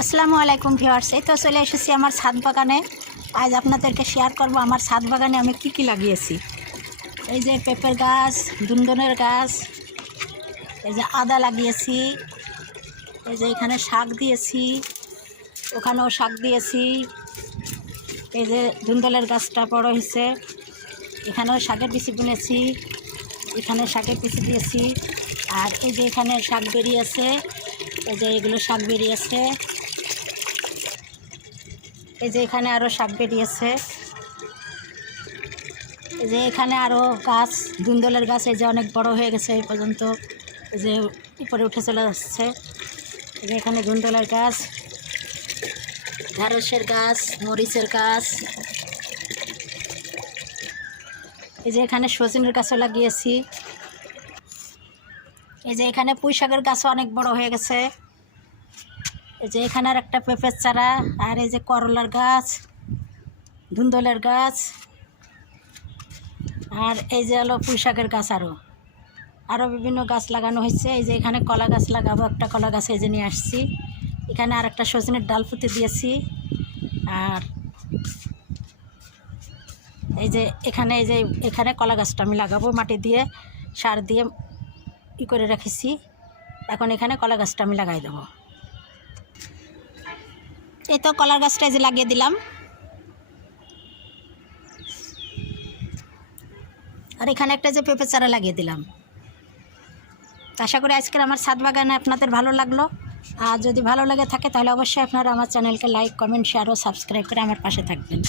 আসসালামু আলাইকুম ভিউয়ার্স, এই তো চলে এসেছি আমার ছাদ বাগানে। আজ আপনাদেরকে শেয়ার করব আমার ছাদ বাগানে আমি কি কি লাগিয়েছি। এই যে পেঁপের গাছ, দুন্দনের গাছ, এই যে আদা লাগিয়েছি, এই যে এখানে শাক দিয়েছি, ওখানেও শাক দিয়েছি, এই যে ধুন্দলের গাছটা বড় হয়েছে, এখানেও শাকের পিসি বুনেছি, এখানে শাকের পিসি দিয়েছি, আর এই যে এখানে শাক বেরিয়েছে, এই যে এগুলো শাক বেরিয়েছে এই যে এখানে আরও শাক বেরিয়েছে। এই যে এখানে আরও গাছ ধুন্দলের গাছ, এই যে অনেক বড় হয়ে গেছে এই পর্যন্ত। এই যে উপরে উঠে চলে যাচ্ছে এই যে এখানে ধুন্দলের গাছ, ঢ্যাঁড়সের গাছ, মরিচের গাছ। এই যে এখানে সজনের গাছও লাগিয়েছি। এই যে এখানে পুঁই শাকের গাছও অনেক বড় হয়ে গেছে। এই যে এখানে আর একটা পেঁপের চারা, আর এই যে করলার গাছ, ধুন্দলের গাছ, আর এই যে হলো পুঁই শাকের গাছ আরও আরও বিভিন্ন গাছ লাগানো হয়েছে। এই যে এখানে কলা গাছ লাগাবো, একটা কলা গাছ এই যে নিয়ে আসছি। এখানে আর একটা সজনের ডাল পুঁতে দিয়েছি। আর এই যে এখানে, এই যে এখানে কলা গাছটা আমি লাগাবো মাটি দিয়ে, সার দিয়ে ই করে রেখেছি। এখন এখানে কলা গাছটা আমি লাগাই দেবো। এই তো কলার গাছটা যে লাগিয়ে দিলাম। আর এখানে একটা যে পেঁপে চারা লাগিয়ে দিলাম। আশা করি আজকের আমার ছাদ বাগানে আপনাদের ভালো লাগল। আর যদি ভালো লাগে থাকে তাহলে অবশ্যই আপনারা আমার চ্যানেলকে লাইক, কমেন্ট শেয়ার ও সাবস্ক্রাইব করে আমার পাশে থাকবেন।